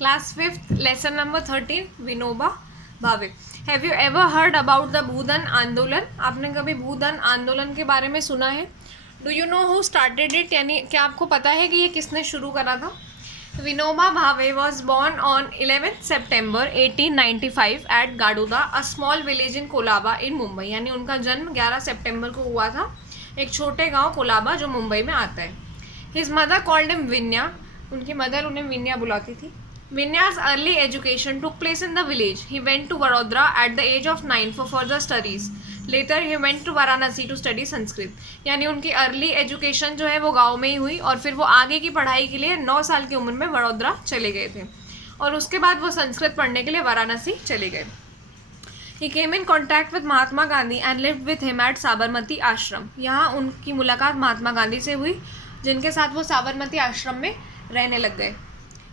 Class 5th, lesson number 13, Vinoba Bhave. Have you ever heard about the Bhoodan Andolan? आपने कभी भूदान आंदोलन के बारे में सुना है? Do you know who started it? यानी क्या आपको पता है कि ये किसने शुरू करा था? Vinoba Bhave was born on 11 September 1895 at Gadoda, a small village in Colaba in Mumbai. यानी उनका जन्म 11 सितंबर को हुआ था एक छोटे गांव कोलाबा जो मुंबई में आता है. His mother called him Vinya. उनकी मदर उन्हें विन्या बुलाती थी. Vinya's early education took place in the village. He went to Vadodara at the age of 9 for further studies. Later he went to Varanasi to study Sanskrit. यानी उनकी early education जो है वो गांव में ही हुई और फिर वो आगे की पढ़ाई के लिए 9 साल की उम्र में वडोदरा चले गए थे और उसके बाद वो संस्कृत पढ़ने के लिए वाराणसी चले गए. He came in contact with Mahatma Gandhi and lived with him at Sabarmati आश्रम. यहाँ उनकी मुलाकात महात्मा गांधी से हुई जिनके साथ वो साबरमती आश्रम में रहने लग गए.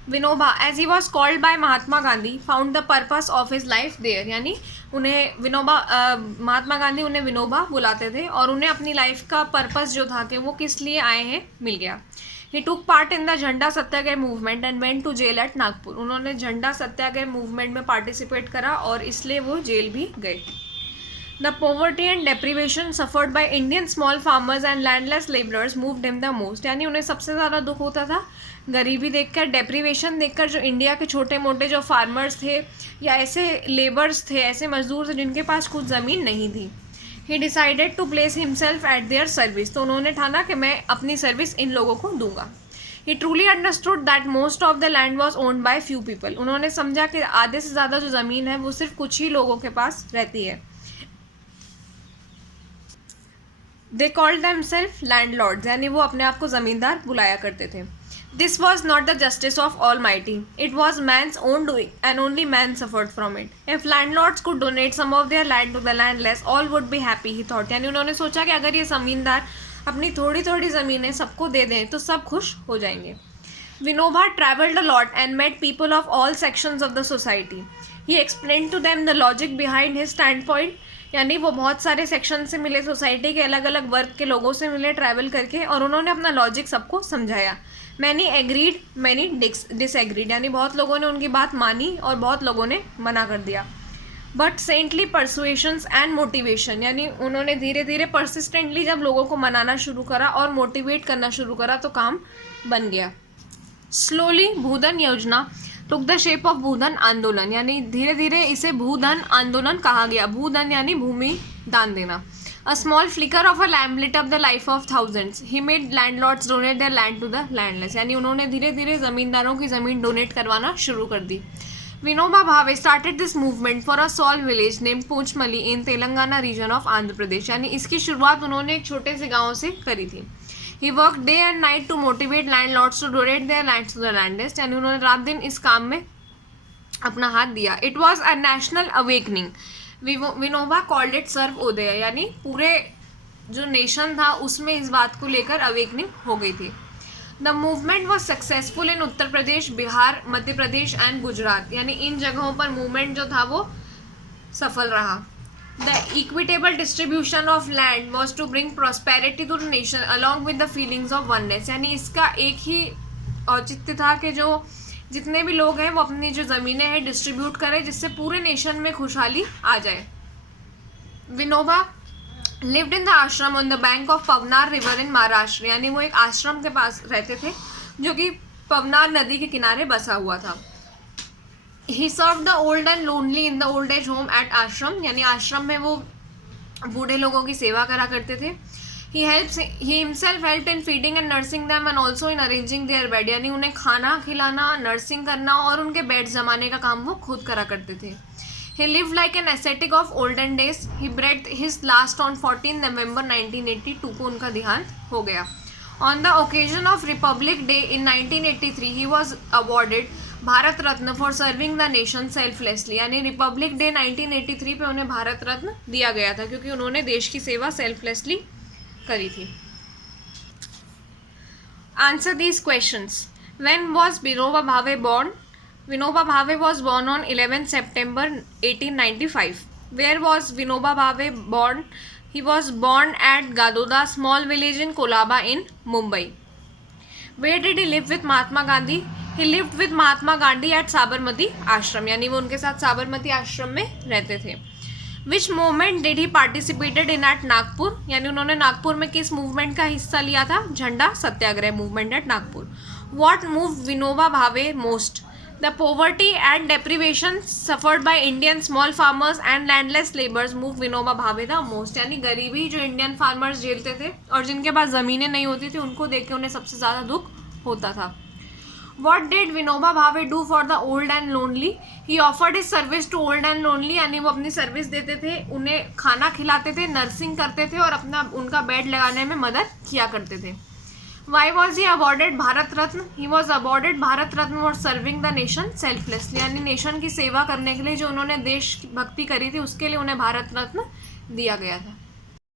Vinoba, as he was called by Mahatma Gandhi, found the purpose of his life there. यानी उन्हें विनोबा महात्मा गांधी उन्हें विनोबा बुलाते थे और उन्हें अपनी लाइफ का पर्पस जो था कि वो किस लिए आए हैं मिल गया. ही took part in the Jhanda Satyagraha movement and went to jail at Nagpur. उन्होंने झंडा सत्याग्रह मूवमेंट में पार्टिसिपेट करा और इसलिए वो जेल भी गए. The poverty and deprivation suffered by Indian small farmers and landless laborers moved him the most. यानी उन्हें सबसे ज़्यादा दुख होता था गरीबी देखकर, डेप्रीवेशन देखकर, जो इंडिया के छोटे मोटे जो फार्मर्स थे या ऐसे लेबर्स थे, ऐसे मजदूर थे जिनके पास कुछ ज़मीन नहीं थी. He decided to place himself at their service. तो उन्होंने ठाना कि मैं अपनी सर्विस इन लोगों को दूंगा. He truly understood that most of the land was owned by few people. उन्होंने समझा कि आधे से ज़्यादा जो ज़मीन है वो सिर्फ कुछ ही लोगों के पास रहती है. They called themselves landlords. यानी वो अपने आप को ज़मींदार बुलाया करते थे. This was not the justice of almighty, it was man's own doing and only man suffered from it. If landlords could donate some of their land to the landless, all would be happy, he thought. यानी उन्होंने सोचा कि अगर ये ज़मींदार अपनी थोड़ी थोड़ी ज़मीनें सबको दे दें तो सब खुश हो जाएंगे. Vinoba travelled a lot and met people of all sections of the society. He explain to them the logic behind his stand point. यानी वो बहुत सारे सेक्शन से मिले, सोसाइटी के अलग अलग वर्ग के लोगों से मिले ट्रैवल करके और उन्होंने अपना लॉजिक सबको समझाया. Many agreed many disagreed. यानी बहुत लोगों ने उनकी बात मानी और बहुत लोगों ने मना कर दिया. But saintly persuasions and motivation. यानी उन्होंने धीरे धीरे परसिस्टेंटली जब लोगों को मनाना शुरू करा और मोटिवेट करना शुरू करा तो काम बन गया. स्लोली भूधन योजना टुक द शेप ऑफ भूधन आंदोलन. यानी धीरे धीरे इसे भूधन आंदोलन कहा गया. भूधन यानी भूमि दान देना. A small flicker of a lamp lit up the life of thousands. He made landlords donate their land to the landless. यानी उन्होंने धीरे धीरे ज़मींदारों की ज़मीन डोनेट करवाना शुरू कर दी. Vinoba Bhave started this movement for a small village name Pochampally in Telangana region of Andhra Pradesh. यानी इसकी शुरुआत उन्होंने एक छोटे से गाँव से करी थी. He worked day and night to motivate landlords to donate their lands to the landless. यानी उन्होंने रात दिन इस काम में अपना हाथ दिया. It was a national awakening. Vinoba called it Sarvodaya. यानी पूरे जो नेशन था उसमें इस बात को लेकर अवेकनिंग हो गई थी. The movement was successful in Uttar Pradesh, Bihar, Madhya Pradesh and Gujarat. यानी इन जगहों पर मूवमेंट जो था वो सफल रहा. The equitable distribution of land was to bring prosperity to the nation along with the feelings of oneness. यानी इसका एक ही औचित्य था कि जो जितने भी लोग हैं वो अपनी जो ज़मीनें हैं डिस्ट्रीब्यूट करें जिससे पूरे नेशन में खुशहाली आ जाए. Vinoba lived in the ashram on the bank of Paunar river in Maharashtra. यानी वो एक आश्रम के पास रहते थे जो कि पवनार नदी के किनारे बसा हुआ था. He served the old and lonely in the old age home at ashram. यानी आश्रम में वो बूढ़े लोगों की सेवा करा करते थे. He himself helped in feeding and nursing them and also in arranging their bed. यानी उन्हें खाना खिलाना, नर्सिंग करना और उनके बेड जमाने का काम वो खुद करा करते थे. He lived like an ascetic of olden days. He breathed his last on 14 November 1982 को उनका देहांत हो गया. On the occasion of Republic Day in 1983, he was awarded Bharat Ratna for serving the nation selflessly. यानी रिपब्लिक डे 1983 पे उन्हें भारत रत्न दिया गया था क्योंकि उन्होंने देश की सेवा सेल्फलेसली करी थी. Answer these questions. When was Vinoba Bhave born? Vinoba Bhave was born on 11 September 1895. Where was Vinoba Bhave born? He was born at Gadoda, small village in Colaba in Mumbai. Where did he live with Mahatma Gandhi? He lived with Mahatma Gandhi at Sabarmati Ashram, यानी वो उनके साथ साबरमती आश्रम में रहते थे. Which movement did he participated in at Nagpur, यानी उन्होंने नागपुर में किस मूवमेंट का हिस्सा लिया था? Jhanda Satyagraha movement at Nagpur. What move Vinoba Bhave most? The poverty and deprivation suffered by Indian small farmers and landless labours move Vinoba Bhave the most, यानी गरीबी जो इंडियन फार्मर्स झेलते थे और जिनके पास ज़मीनें नहीं होती थी उनको देख के उन्हें सबसे ज़्यादा दुख होता था. What did Vinoba Bhave do for the old and lonely? He offered his service to old and lonely, यानी वो अपनी सर्विस देते थे, उन्हें खाना खिलाते थे, नर्सिंग करते थे और उनका बेड लगाने में मदद किया करते थे. Why was he awarded Bharat Ratna? He was awarded Bharat Ratna for serving the nation selflessly, यानी नेशन की सेवा करने के लिए जो उन्होंने देश भक्ति करी थी उसके लिए उन्हें भारत रत्न दिया गया था.